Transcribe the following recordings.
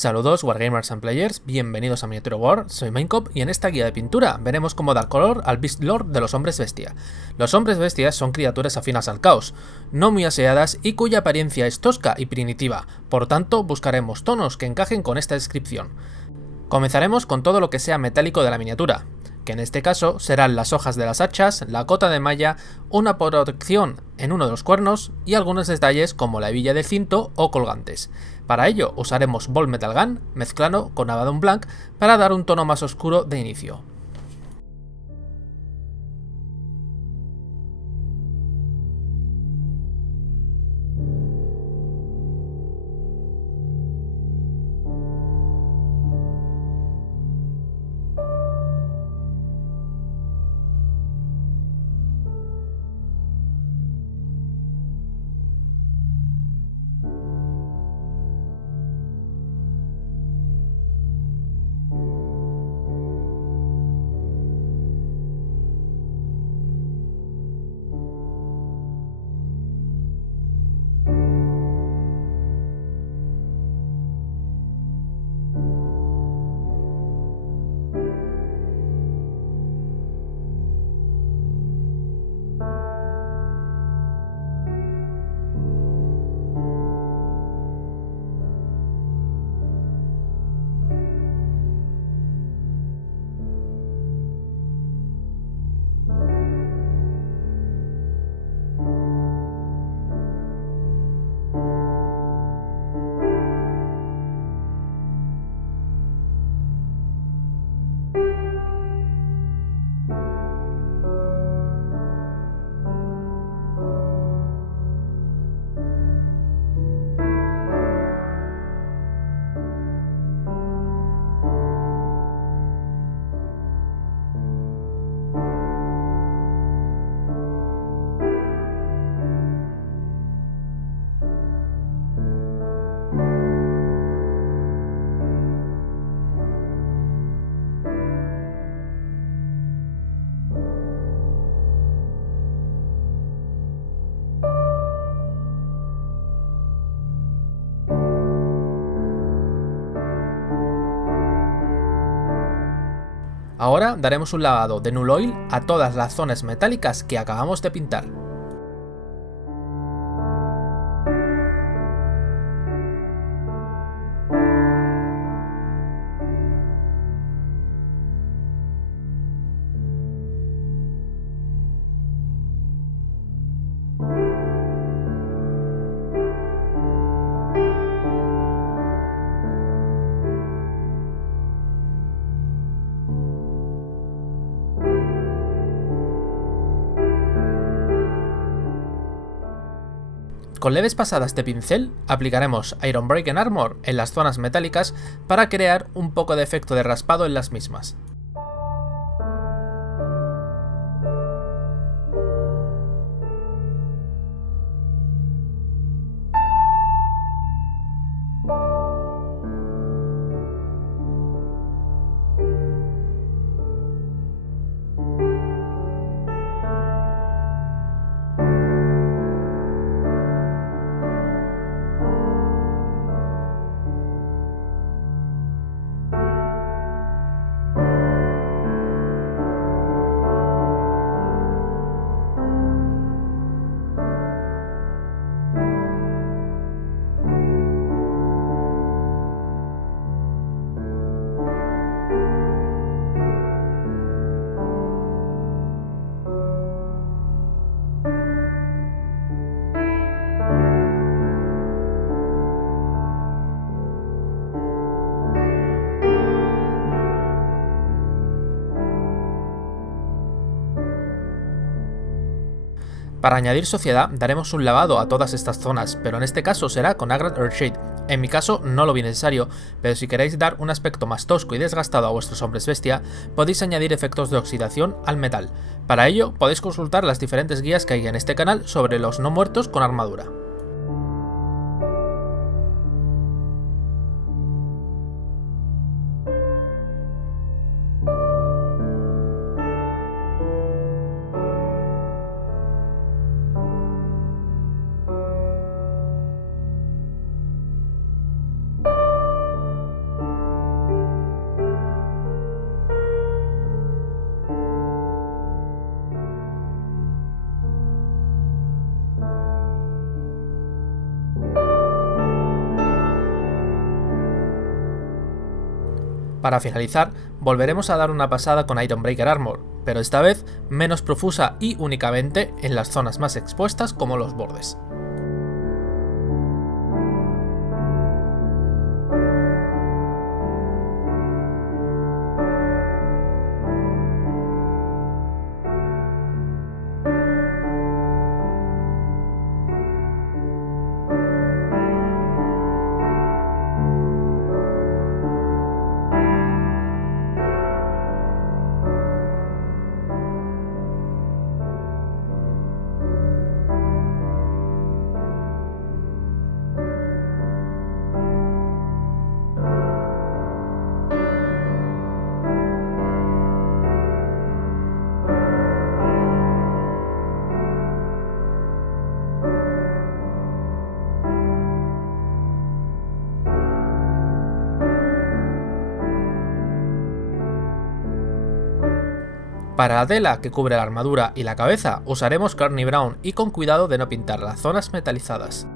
Saludos Wargamers and Players, bienvenidos a Miniature War, soy Minecop y en esta guía de pintura veremos cómo dar color al Beast Lord de los hombres bestia. Los hombres bestias son criaturas afinas al caos, no muy aseadas y cuya apariencia es tosca y primitiva, por tanto buscaremos tonos que encajen con esta descripción. Comenzaremos con todo lo que sea metálico de la miniatura, que en este caso serán las hojas de las hachas, la cota de malla, una protección en uno de los cuernos y algunos detalles como la hebilla del cinto o colgantes. Para ello usaremos Ball Metal Gun mezclado con Abaddon Blanc para dar un tono más oscuro de inicio. Ahora daremos un lavado de Null Oil a todas las zonas metálicas que acabamos de pintar. Con leves pasadas de pincel aplicaremos Iron Breaking Armor en las zonas metálicas para crear un poco de efecto de raspado en las mismas. Para añadir sociedad daremos un lavado a todas estas zonas, pero en este caso será con Agrant Earthshade. En mi caso no lo vi necesario, pero si queréis dar un aspecto más tosco y desgastado a vuestros hombres bestia, podéis añadir efectos de oxidación al metal. Para ello podéis consultar las diferentes guías que hay en este canal sobre los no muertos con armadura. Para finalizar, volveremos a dar una pasada con Ironbreaker Armor, pero esta vez menos profusa y únicamente en las zonas más expuestas como los bordes. Para la tela que cubre la armadura y la cabeza usaremos Carney Brown y con cuidado de no pintar las zonas metalizadas.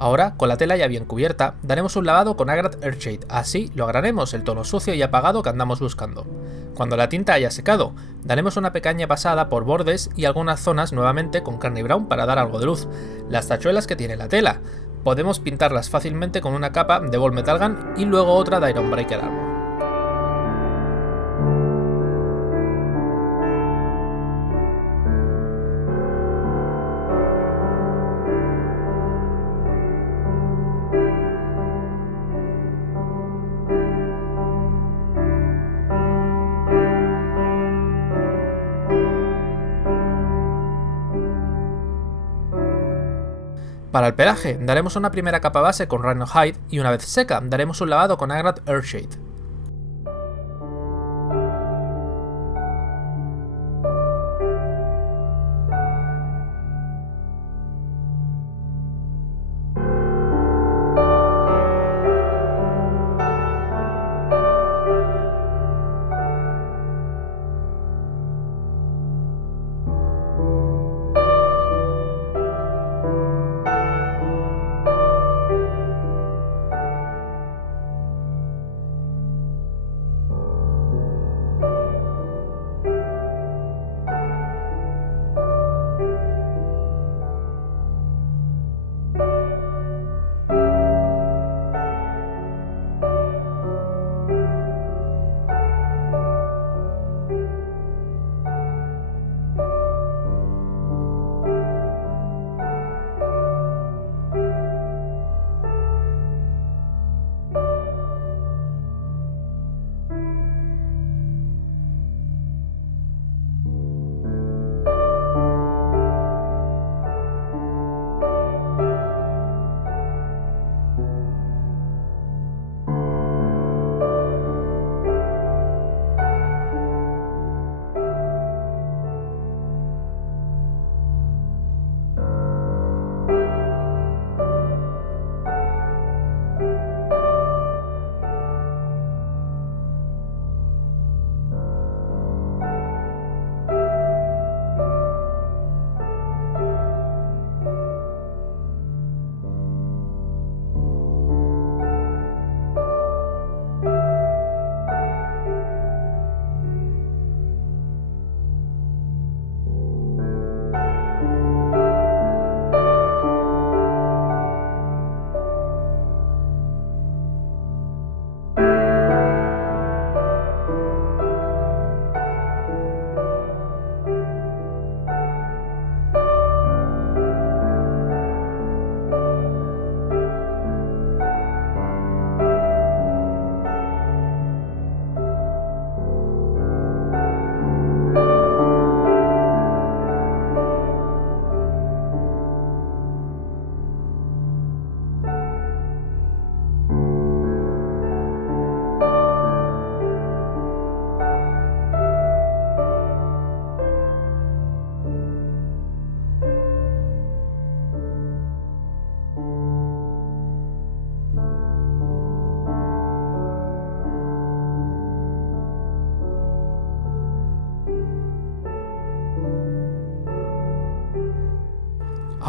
Ahora, con la tela ya bien cubierta, daremos un lavado con Agrax Earthshade, así lograremos el tono sucio y apagado que andamos buscando. Cuando la tinta haya secado, daremos una pequeña pasada por bordes y algunas zonas nuevamente con Carney Brown para dar algo de luz. Las tachuelas que tiene la tela, podemos pintarlas fácilmente con una capa de Ball Metal Gun y luego otra de Ironbreaker Armor. Para el pelaje, daremos una primera capa base con Rhino Hide y una vez seca, daremos un lavado con Agrax Earthshade.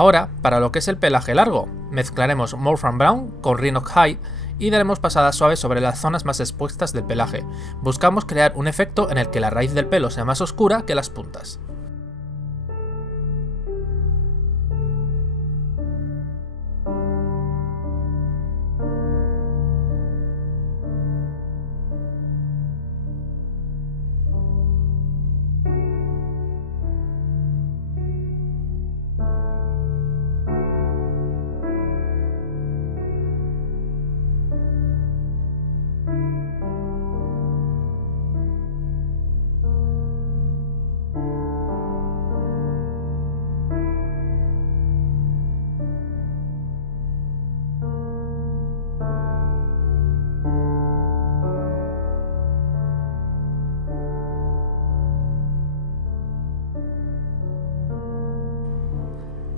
Ahora, para lo que es el pelaje largo, mezclaremos Morphan Brown con Rhino Hide y daremos pasadas suaves sobre las zonas más expuestas del pelaje. Buscamos crear un efecto en el que la raíz del pelo sea más oscura que las puntas.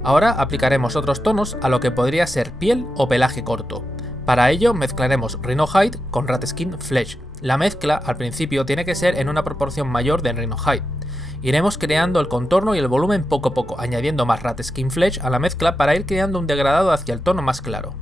Ahora aplicaremos otros tonos a lo que podría ser piel o pelaje corto. Para ello mezclaremos Rhino Hide con Rat Skin Flesh. La mezcla al principio tiene que ser en una proporción mayor de Rhino Hide. Iremos creando el contorno y el volumen poco a poco, añadiendo más Rat Skin Flesh a la mezcla para ir creando un degradado hacia el tono más claro.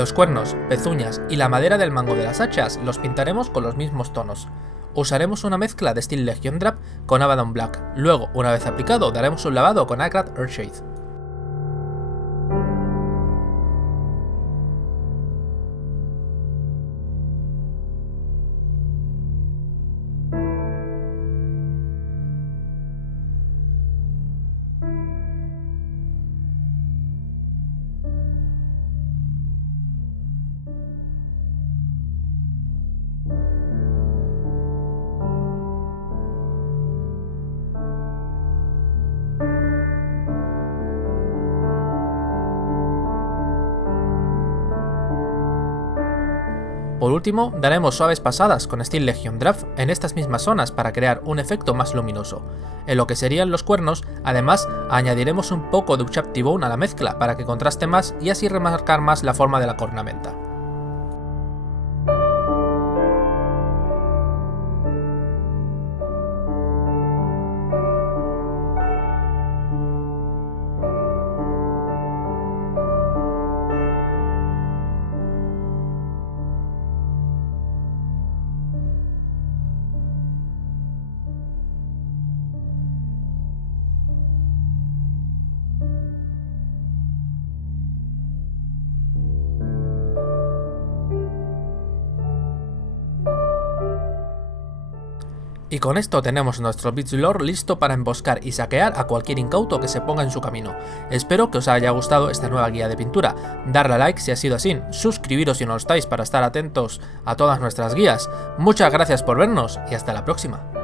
Los cuernos, pezuñas y la madera del mango de las hachas los pintaremos con los mismos tonos. Usaremos una mezcla de Steel Legion Drab con Abaddon Black, luego, una vez aplicado, daremos un lavado con Acrad Earthshade. Por último, daremos suaves pasadas con Steel Legion Draft en estas mismas zonas para crear un efecto más luminoso. En lo que serían los cuernos, además, añadiremos un poco de Uchap T-Bone a la mezcla para que contraste más y así remarcar más la forma de la cornamenta. Y con esto tenemos nuestro Beast Lord listo para emboscar y saquear a cualquier incauto que se ponga en su camino. Espero que os haya gustado esta nueva guía de pintura, darle a like si ha sido así, suscribiros si no lo estáis para estar atentos a todas nuestras guías. Muchas gracias por vernos y hasta la próxima.